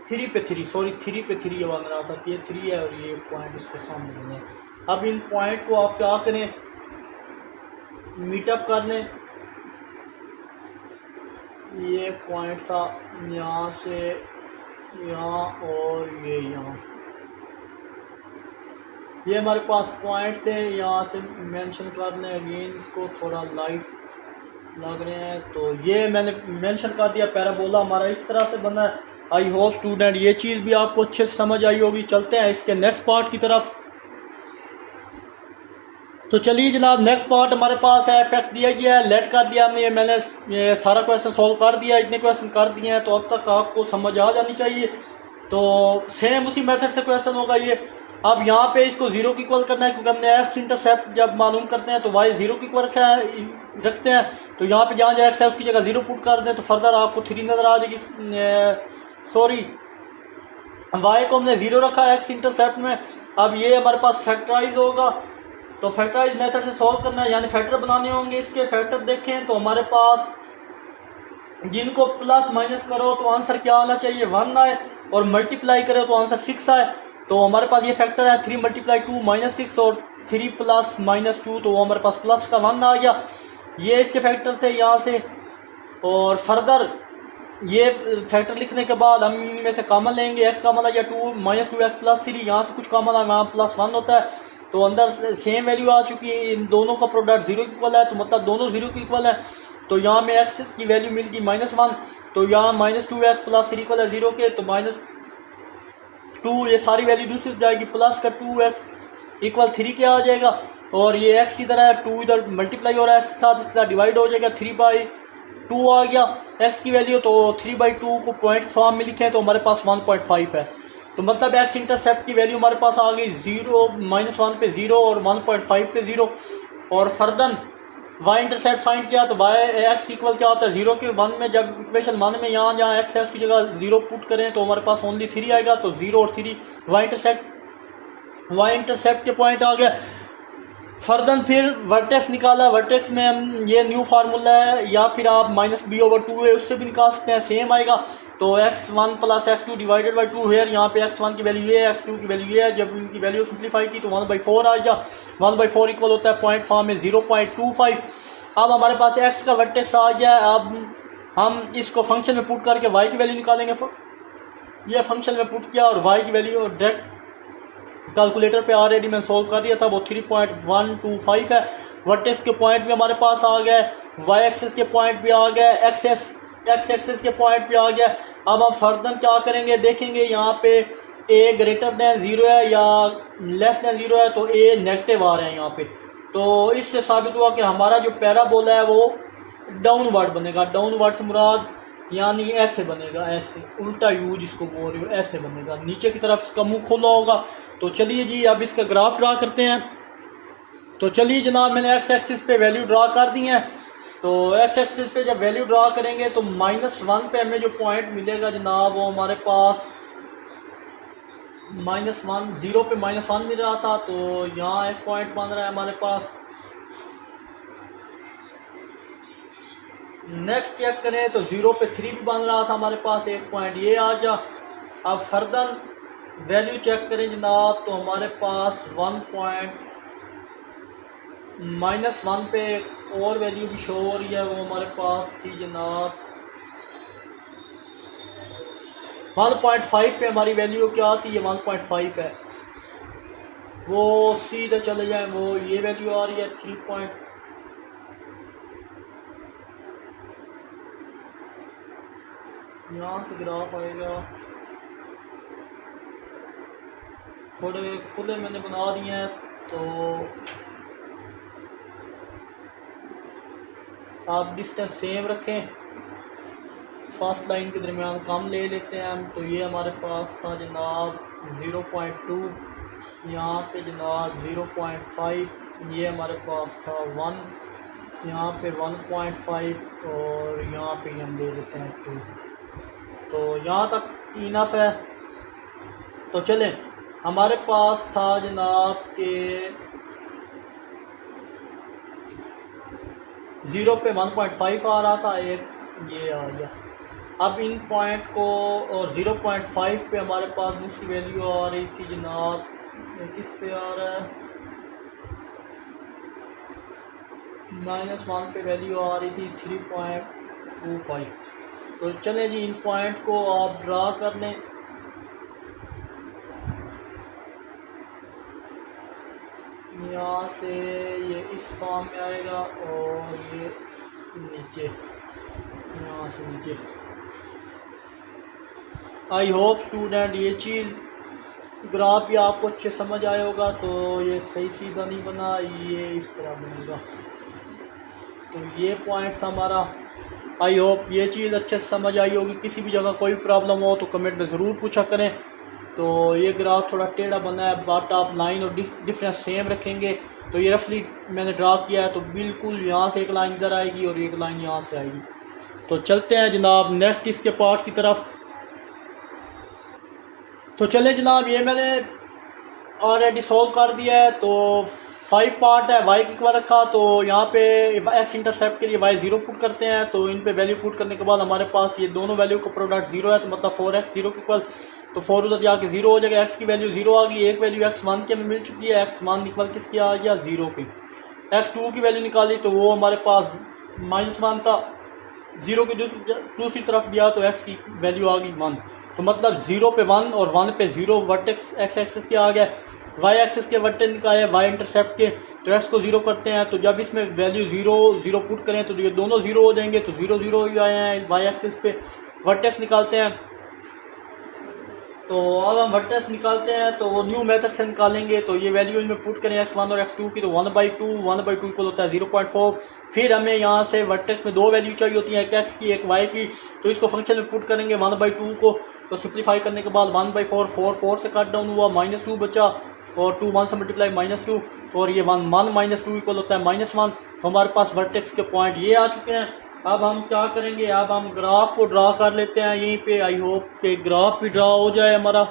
3 पे 3 बन रहा था, ये 3 है और ये पॉइंट इसके सामने बने। अब इन पॉइंट को आप क्या करें, मीटअप कर लें। ये पॉइंट था यहाँ से यहाँ और ये यहाँ, ये हमारे पास पॉइंट थे, यहाँ से मेंशन कर लें। अगेन इसको थोड़ा लाइट लग रहे हैं, तो ये मैंने मेंशन कर दिया। पैराबोला हमारा इस तरह से बना है। आई होप स्टूडेंट ये चीज़ भी आपको अच्छे से समझ आई होगी। चलते हैं इसके नेक्स्ट पार्ट की तरफ। तो चलिए जनाब, नेक्स्ट पार्ट हमारे पास है एफ एक्स दिया गया है, लेट कर दिया हमने। ये मैंने ये सारा क्वेश्चन सॉल्व कर दिया, इतने क्वेश्चन कर दिए हैं, तो अब तक आपको समझ आ जानी चाहिए। तो सेम उसी मेथड से क्वेश्चन होगा ये। अब यहाँ पे इसको 0 की इक्वल करना है, क्योंकि हमने एक्स इंटरसेप्ट जब मालूम करते हैं तो वाई 0 की इक्वल रखते हैं। तो यहाँ पे जहाँ एक्स है उसकी जगह 0 पुट कर दें, तो फर्दर आपको 3 नज़र आ जाएगी। सॉरी, वाई को हमने 0 रखा है एक्स इंटरसेप्ट में। अब ये हमारे पास फैक्टराइज होगा, तो फैक्टराइज मेथड से सॉल्व करना है, यानी फैक्टर बनाने होंगे। इसके फैक्टर देखें तो हमारे पास जिनको प्लस माइनस करो तो आंसर क्या आना चाहिए, 1 आए, और मल्टीप्लाई करो तो आंसर 6 आए। तो हमारे पास ये फैक्टर है 3 × 2 -6 और 3 + -2, तो वो हमारे पास प्लस का 1 आ गया। ये इसके फैक्टर थे यहाँ से। और फर्दर ये फैक्टर लिखने के बाद हम इनमें से कॉमन लेंगे, एक्स कॉमन आ गया 2 -2x + 3, यहाँ से कुछ कॉमन आ, वहाँ +1 होता है, तो अंदर सेम वैल्यू आ चुकी है। इन दोनों का प्रोडक्ट 0 की इक्वल है, तो मतलब दोनों 0 की इक्वल है। तो यहाँ में x की वैल्यू मिल गई -1, तो यहाँ -2x + 3 इक्वल है 0 के, तो -2 ये सारी वैल्यू दूसरी जाएगी, प्लस का 2x इक्वल 3 के आ जाएगा। और ये x इधर है, 2 इधर मल्टीप्लाई हो रहा है x के साथ, इसका डिवाइड हो जाएगा, 3/2 आ गया x की वैल्यू। तो 3/2 को पॉइंट फॉर्म में लिखें तो हमारे पास 1.5 है। तो मतलब एक्स इंटरसेप्ट की वैल्यू हमारे पास आ गई 0 -1 पे 0 और 1.5 पे 0। और फर्दर वाई इंटरसेप्ट फाइंड किया, तो वाई एक्स इक्वल क्या होता है 0 के 1 में। जब इक्वेशन 1 में यहाँ जहाँ एक्स है उसकी जगह 0 पुट करें तो हमारे पास ओनली 3 आएगा, तो 0 और 3 वाई इंटरसेप्ट के पॉइंट आ गया। फर्दर फिर वर्टेक्स निकाला, वर्टेक्स में हम ये न्यू फार्मूला है, या फिर आप -b/2 है उससे भी निकाल सकते हैं, सेम आएगा। तो x1 + x2 / 2 है। यहाँ पे x1 की वैल्यू ये है, x2 की वैल्यू ये है। जब इनकी वैल्यू सिंप्लीफाई की तो 1/4 आ गया। 1/4 इक्वल होता है पॉइंट फॉर्म में 0.25। अब हमारे पास x का वर्टेक्स आ गया। अब हम इसको फंक्शन में पुट करके y की वैल्यू निकालेंगे। ये फंक्शन में पुट किया और y की वैल्यू डायरेक्ट कैलकुलेटर पे ऑलरेडी मैं सोल्व कर दिया था, वो 3.125 है। वर्टेक्स के पॉइंट भी हमारे पास आ गया, वाई एक्सेस के पॉइंट भी आ गया, एक्स एक्सेस के पॉइंट भी आ गया। अब हम फर्दर क्या करेंगे देखेंगे, यहाँ पे a > 0 है या <0 है, तो a नेगेटिव आ रहे हैं यहाँ पे। तो इससे साबित हुआ कि हमारा जो पैराबोला है वो डाउनवर्ड बनेगा। डाउनवर्ड से मुराद यानी ऐसे बनेगा, ऐसे उल्टा यू जिसको बोल रहे हो, ऐसे बनेगा, नीचे की तरफ इसका मुंह खोला होगा। तो चलिए जी अब इसका ग्राफ ड्रा करते हैं। तो चलिए जनाब, मैंने एक्स एक्सिस पे वैल्यू ड्रा कर दी है। तो एक्स एक्सिस पे जब वैल्यू ड्रा करेंगे तो -1 पे हमें जो पॉइंट मिलेगा जनाब वो हमारे पास -1, 0 पे -1 मिल रहा था, तो यहाँ एक पॉइंट बन रहा है हमारे पास। नेक्स्ट चेक करें तो 0 पे 3 भी बन रहा था हमारे पास, एक पॉइंट ये आ जा। अब फर्दर वैल्यू चेक करें जनाब, तो हमारे पास -1 पे एक और वैल्यू भी शो हो रही है, वो हमारे पास थी जनाब 1.5 पे हमारी वैल्यू क्या थी, ये 1.5 है। वो सीधे चले जाएं। वो ये वैल्यू आ रही है 3 पॉइंट, यहाँ से ग्राफ आएगा। थोड़े खुले मैंने बना दिए हैं, तो आप डिस्टेंस सेम रखें। फर्स्ट लाइन के दरमियान कम ले लेते हैं हम। तो ये हमारे पास था जनाब 0.2, यहाँ पे जनाब 0.5, ये हमारे पास था 1, यहाँ पे 1.5 और यहाँ पे हम दे देते हैं 2। तो यहाँ तक इनफ है। तो चलें, हमारे पास था जनाब के 0 पे 1.5 आ रहा था, एक ये आ गया। अब इन पॉइंट को और 0.5 पे हमारे पास दूसरी वैल्यू आ रही थी जनाब, किस पे आ रहा है, -1 पे वैल्यू आ रही थी 3.25। तो चलें जी, इन पॉइंट को आप ड्रा कर लें। यहाँ से ये इस फॉर्म में आएगा और ये नीचे, यहाँ से नीचे। आई होप स्टूडेंट ये चीज़ ग्राफ भी आपको अच्छे समझ आया होगा। तो ये सही सीधा नहीं बना, ये इस तरह बनेगा। तो ये पॉइंट था हमारा। आई होप ये चीज़ अच्छे से समझ आई होगी। किसी भी जगह कोई प्रॉब्लम हो तो कमेंट में ज़रूर पूछा करें। तो ये ग्राफ थोड़ा टेढ़ा बना है, बट आप लाइन और डिफरेंस सेम रखेंगे। तो ये रफली मैंने ड्रा किया है, तो बिल्कुल यहाँ से एक लाइन इधर आएगी और एक लाइन यहाँ से आएगी। तो चलते हैं जनाब नेक्स्ट इसके पार्ट की तरफ। तो चले जनाब, ये मैंने ऑलरेडी सॉल्व कर दिया है। तो 5 पार्ट है, वाई की इक्वल रखा। तो यहाँ पे एक्स इंटरसेप्ट के लिए वाई 0 पुट करते हैं। तो इन पे वैल्यू पुट करने के बाद हमारे पास ये दोनों वैल्यू का प्रोडक्ट 0 है, तो मतलब 4x 0 के इक्वल। तो 4 उधर जाके 0 हो जाएगा, x की वैल्यू 0 आ गई। एक वैल्यू x1 की हमें मिल चुकी है, x1 इक्वल किसकी आ गया, 0 की। x2 की वैल्यू निकाली तो वो हमारे पास -1 था, 0 की दूसरी तरफ गया तो x की वैल्यू आ गई 1। तो मतलब 0 पे 1 और 1 पे 0 वर्टेक्स x एक्सिस के आ गया। y एक्सिस के वर्टेक्स निकाले y इंटरसेप्ट के, तो x को 0 करते हैं। तो जब इसमें वैल्यू 0 0 पुट करें तो ये दोनों 0 हो जाएंगे। तो 0 0 ही आए हैं y एक्सिस पे। वर्टेक्स निकालते हैं। तो अब हम वर्टेक्स निकालते हैं तो न्यू मेथड से निकालेंगे। तो ये वैल्यू इनमें पुट करें x1 और x2 की, तो 1/2 इक्वल होता है 0.4। फिर हमें यहाँ से वर्टेक्स में दो वैल्यू चाहिए होती है, एक x की एक y की। तो इसको फंक्शन में पुट करेंगे 1/2 को। तो सिंप्लीफाई करने के बाद 1/4 4 से कट डाउन हुआ, -2 बचा, और 2 1 से मल्टीप्लाई -2, और ये 1 -2 इक्वल होता है -1। तो हमारे पास वर्टेक्स के पॉइंट ये आ चुके हैं। अब हम क्या करेंगे, अब हम ग्राफ को ड्रा कर लेते हैं यहीं पे। आई होप कि ग्राफ भी ड्रा हो जाए हमारा।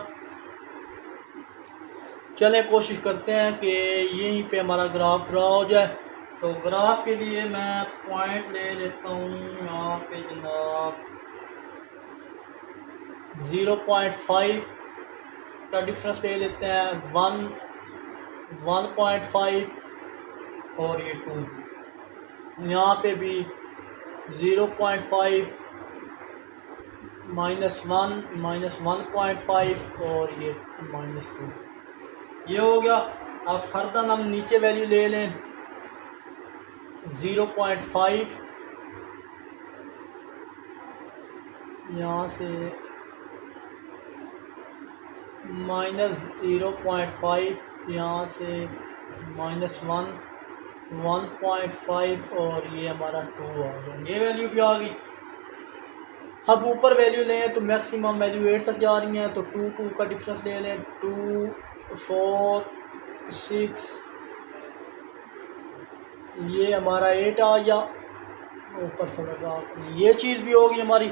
चलें कोशिश करते हैं कि यहीं पे हमारा ग्राफ ड्रा हो जाए। तो ग्राफ के लिए मैं पॉइंट ले लेता हूँ यहाँ पे जनाब 0.5 का डिफरेंस ले लेते हैं, 1 1.5 और ये 2। यहाँ पे भी 0.5 -1 -1.5 और ये -2, ये हो गया। अब फर्दर हम नीचे वैल्यू ले लें 0.5, यहाँ से -0.5, यहाँ से -1 1.5 और ये हमारा 2 आ गया। ये वैल्यू भी आ गई। अब ऊपर वैल्यू लें तो मैक्सिमम वैल्यू 8 तक जा रही हैं। तो 2 2 का डिफरेंस ले लें, 2 4 6, ये हमारा 8 आ गया ऊपर थोड़ा। ये चीज़ भी होगी हमारी।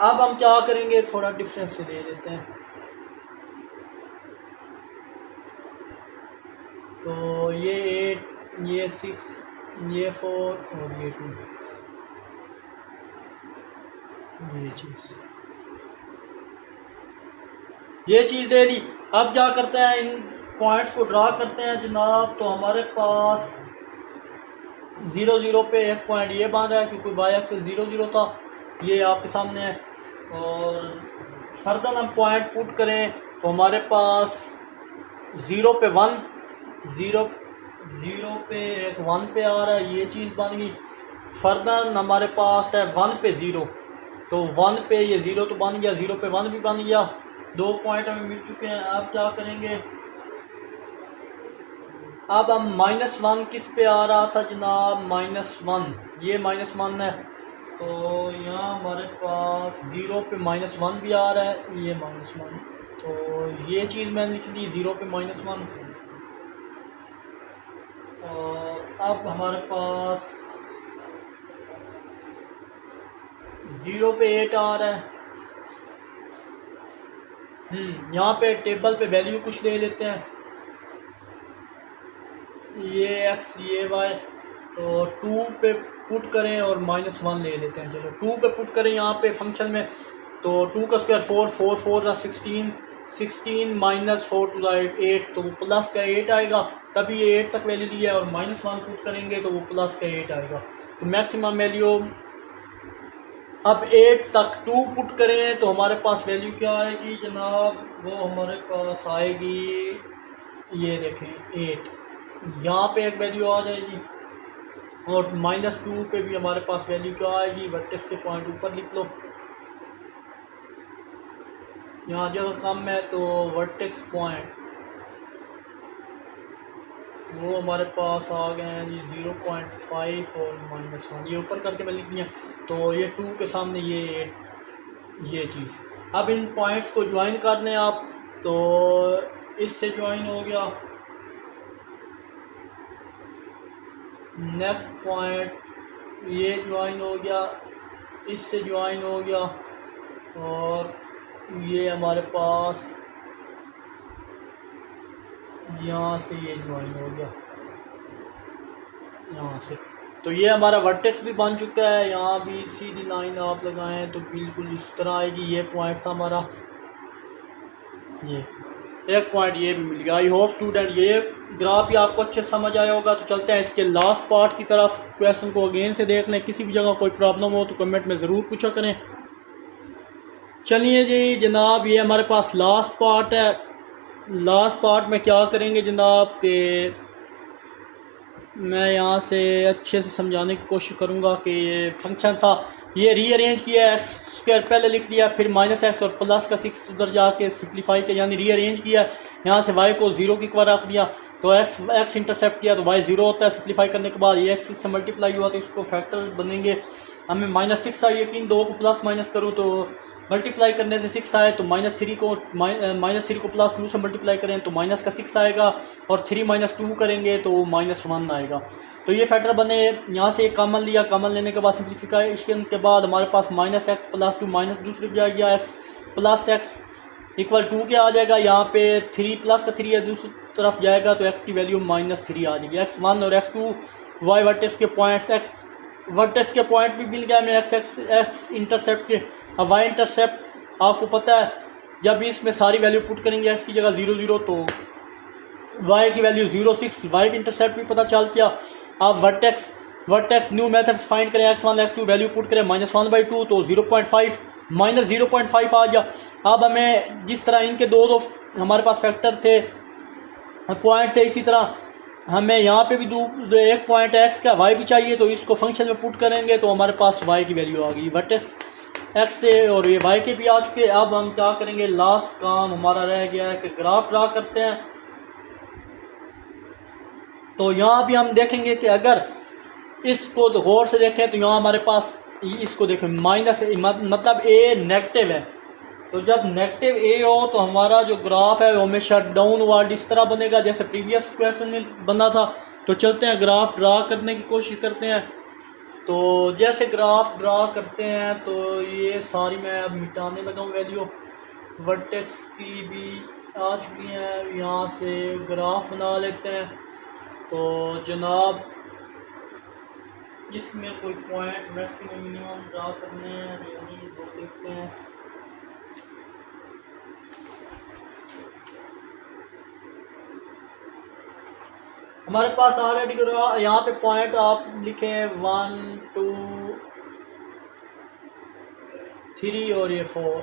अब हम क्या करेंगे, थोड़ा डिफरेंस से ले लेते हैं। तो ये 8, ये 6, ये 4 और ये 2, ये चीज़ दे दी। अब क्या करते हैं, इन पॉइंट्स को ड्रा करते हैं जनाब। तो हमारे पास 0 0 पे एक पॉइंट ये बन रहा है क्योंकि y एक्सिस 0 0 था, ये आपके सामने है। और फर्दर हम पॉइंट पुट करें तो हमारे पास ज़ीरो पे वन, ज़ीरो ज़ीरो पे एक वन पे आ रहा है, ये चीज़ बन गई। फर्दर हमारे पास है वन पे ज़ीरो, तो वन पे ये ज़ीरो तो बन गया, ज़ीरो पे वन भी बन गया, 2 पॉइंट हमें मिल चुके हैं। अब क्या करेंगे, अब हम -1 किस पे आ रहा था जनाब, -1, ये -1 है, तो यहाँ हमारे पास ज़ीरो पे -1 भी आ रहा है, ये -1, तो ये चीज़ मैंने लिख ली, ज़ीरो पे -1। और अब हमारे पास ज़ीरो पे 8 आ रहा है। यहाँ पे टेबल पे वैल्यू कुछ ले लेते हैं, ये x ये y, तो 2 पे पुट करें और -1 ले लेते हैं। चलो 2 पे पुट करें यहाँ पे फंक्शन में, तो 2 का स्क्वायर 4, 4 4 16, 16 -4 टू द 8, तो वो प्लस का 8 आएगा, तभी ये 8 तक वैल्यू दी है, और -1 पुट करेंगे तो वो प्लस का 8 आएगा। तो मैक्सिमम वैल्यू, अब 8 तक 2 पुट करें तो हमारे पास वैल्यू क्या आएगी जनाब, वो हमारे पास आएगी, ये देखें 8, यहाँ पे एक वैल्यू आ जाएगी, और -2 पे भी हमारे पास वैल्यू क्या आएगी, वर्टेक्स के पॉइंट ऊपर लिख लो, यहाँ जगह कम है तो वर्टेक्स पॉइंट वो हमारे पास आ गए हैं जी 0.5 और -1, ये ऊपर करके मैं लिख दिया, तो ये 2 के सामने ये चीज़। अब इन पॉइंट्स को ज्वाइन करने आप, तो इससे ज्वाइन हो गया, नेक्स्ट पॉइंट ये ज्वाइन हो गया, इससे ज्वाइन हो गया, और ये हमारे पास यहाँ से ये ज्वाइन हो गया यहाँ से, तो ये हमारा वर्टेक्स भी बन चुका है। यहाँ भी सीधी लाइन आप लगाएं तो बिल्कुल इस तरह आएगी, ये पॉइंट था हमारा, ये एक पॉइंट ये भी मिल गया। आई होप स्टूडेंट ये ग्राफ भी आपको अच्छे समझ आया होगा। तो चलते हैं इसके लास्ट पार्ट की तरफ, क्वेश्चन को अगेन से देख लें, किसी भी जगह कोई प्रॉब्लम हो तो कमेंट में ज़रूर पूछा करें। चलिए जी जनाब, ये हमारे पास लास्ट पार्ट है। लास्ट पार्ट में क्या करेंगे जनाब के मैं यहाँ से अच्छे से समझाने की कोशिश करूँगा कि ये फंक्शन था, ये रीअरेंज किया, एक्स स्क्वायर पहले लिख लिया, फिर -x और प्लस का 6 उधर जाके सिंप्लीफाई किया, यानी रीअरेंज किया, यहाँ से y को 0 की इक्वल रख दिया, तो x इंटरसेप्ट किया तो y 0 होता है, सिंप्लीफाई करने के बाद ये x से मल्टीप्लाई हुआ तो इसको फैक्टर बनेंगे, हमें -6 आई, यकीन 2 को प्लस माइनस करूँ तो मल्टीप्लाई करने से 6 आए, तो -3 को +2 से मल्टीप्लाई करें तो माइनस का 6 आएगा, और 3 - 2 करेंगे तो -1 आएगा। तो ये फैक्टर बने, यहाँ से एक कॉमन लिया, कॉमन लेने के बाद सिंप्लीफिकेशन के बाद हमारे पास -x + 2 माइनस दूसरी बजाय गया x + x = 2 के आ जाएगा, यहाँ पे 3 प्लस का 3 है, दूसरी तरफ जाएगा तो x की वैल्यू -3 आ जाएगी। x1 और x2 y वर्टेक्स के पॉइंट्स, x वर्टेक्स के पॉइंट भी मिल गया हमें x इंटरसेप्ट के। अब y इंटरसेप्ट आपको पता है, जब इसमें सारी वैल्यू पुट करेंगे x की जगह 0 0 तो y की वैल्यू 0 6, y इंटरसेप्ट भी पता चल गया। अब वर्टेक्स न्यू मेथड से फाइंड करें, x1 x2 वैल्यू पुट करें -1/2 तो 0.5 -0.5 आ गया। अब हमें जिस तरह इनके दो हमारे पास फैक्टर थे, पॉइंट थे, इसी तरह हमें यहाँ पे भी एक पॉइंट x का y भी चाहिए, तो इसको फंक्शन में पुट करेंगे तो हमारे पास y की वैल्यू आ गई वर्टेक्स x से, और ये y के भी आ चुके। अब हम क्या करेंगे, लास्ट काम हमारा रह गया है कि ग्राफ ड्रा करते हैं। तो यहाँ भी हम देखेंगे कि अगर इसको गौर से देखें तो यहाँ हमारे पास इसको देखें माइनस, मतलब a नेगेटिव है, तो जब नेगेटिव a हो तो हमारा जो ग्राफ है वो हमेशा डाउनवर्ड इस तरह बनेगा जैसे प्रीवियस क्वेश्चन में बना था। तो चलते हैं ग्राफ ड्रा करने की कोशिश करते हैं। तो जैसे ग्राफ ड्रा करते हैं तो ये सारी मैं अब मिटाने लगा हूँ वैल्यू, वर्टेक्स की भी आ चुकी हैं, यहाँ से ग्राफ बना लेते हैं। तो जनाब इसमें कोई पॉइंट मैक्सिमम मिनिमम ड्रा करने हैं, वो देखते हैं। हमारे पास ऑलरेडी यहाँ पे पॉइंट आप लिखें 1 2 3 और ये 4,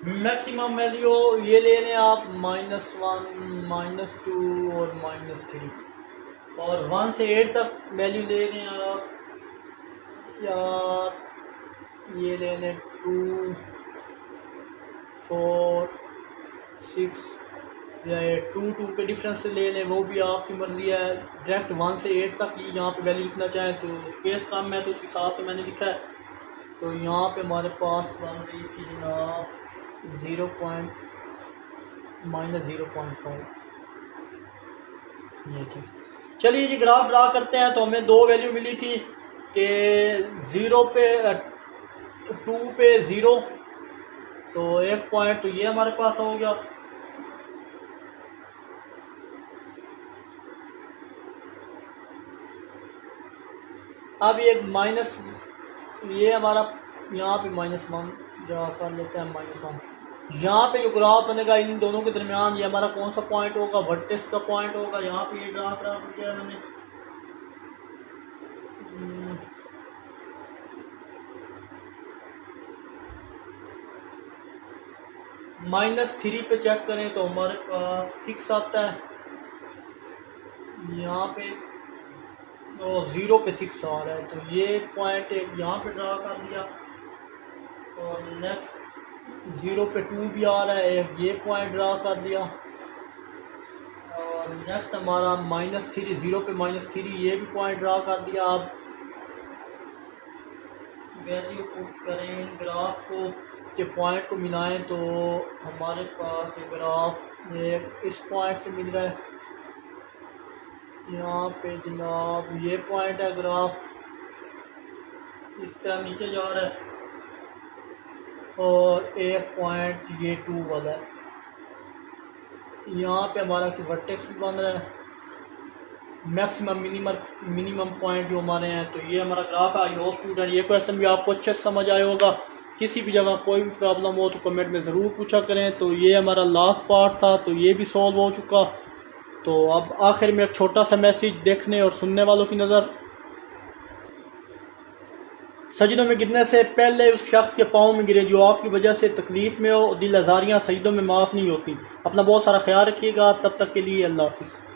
मैक्सिमम वैल्यू ये ले लें आप -1 -2 और -3, और 1 से 8 तक वैल्यू ले लें आप, या ये ले लें 2 4 6 या 2 के डिफरेंस से ले लें, वो भी आपकी मर्जी है। डायरेक्ट 1 से 8 तक ही यहाँ पे वैल्यू लिखना चाहें तो स्पेस कम है तो उस हिसाब से मैंने लिखा है। तो यहाँ पे हमारे पास बन रही थी जनाब -0.5 ये चीज़। चलिए जी ग्राफ ड्रा करते हैं। तो हमें दो वैल्यू मिली थी कि 0 पे 2 पे 0, तो एक पॉइंट तो ये हमारे पास हो गया। अब ये माइनस, ये हमारा यहाँ पे -1 ड्रा कर लेते हैं, -1। यहाँ पे जो ग्राफ बनेगा इन दोनों के दरमियान, ये हमारा कौन सा पॉइंट होगा, वर्टेक्स का पॉइंट होगा। यहाँ पे ये ड्रा करा दिया है मैंने। -3 पे चेक करें तो हमारे पास 6 आता है। यहाँ पे 0 पे 6 आ रहा है, तो ये पॉइंट एक यहाँ पे ड्रा कर दिया। और नेक्स्ट 0 पे 2 भी आ रहा है, एक ये पॉइंट ड्रा कर दिया। और नेक्स्ट हमारा -3, 0 पे -3, ये भी पॉइंट ड्रा कर दिया। आप वैल्यू पुट करें ग्राफ को के पॉइंट को मिलाएं तो हमारे पास ये ग्राफ एक इस पॉइंट से मिल रहा है। यहाँ पे जनाब ये पॉइंट है, ग्राफ इस तरह नीचे जा रहा है, और एक पॉइंट ये 2 वाला है। यहाँ पे हमारा कि वर्टेक्स भी बन रहा है, मैक्सिमम मिनिमम पॉइंट जो हमारे हैं। तो ये हमारा ग्राफ है। आई होप स्टूडेंट ये क्वेश्चन भी आपको अच्छे से समझ आया होगा। किसी भी जगह कोई भी प्रॉब्लम हो तो कमेंट में ज़रूर पूछा करें। तो ये हमारा लास्ट पार्ट था, तो ये भी सॉल्व हो चुका। तो अब आखिर में एक छोटा सा मैसेज देखने और सुनने वालों की नज़र। सजदों में गिरने से पहले उस शख्स के पाँव में गिरे जो आपकी वजह से तकलीफ़ में हो। दिल आज़ारियाँ सजदों में माफ़ नहीं होती। अपना बहुत सारा ख्याल रखिएगा। तब तक के लिए अल्लाह हाफ़िज़।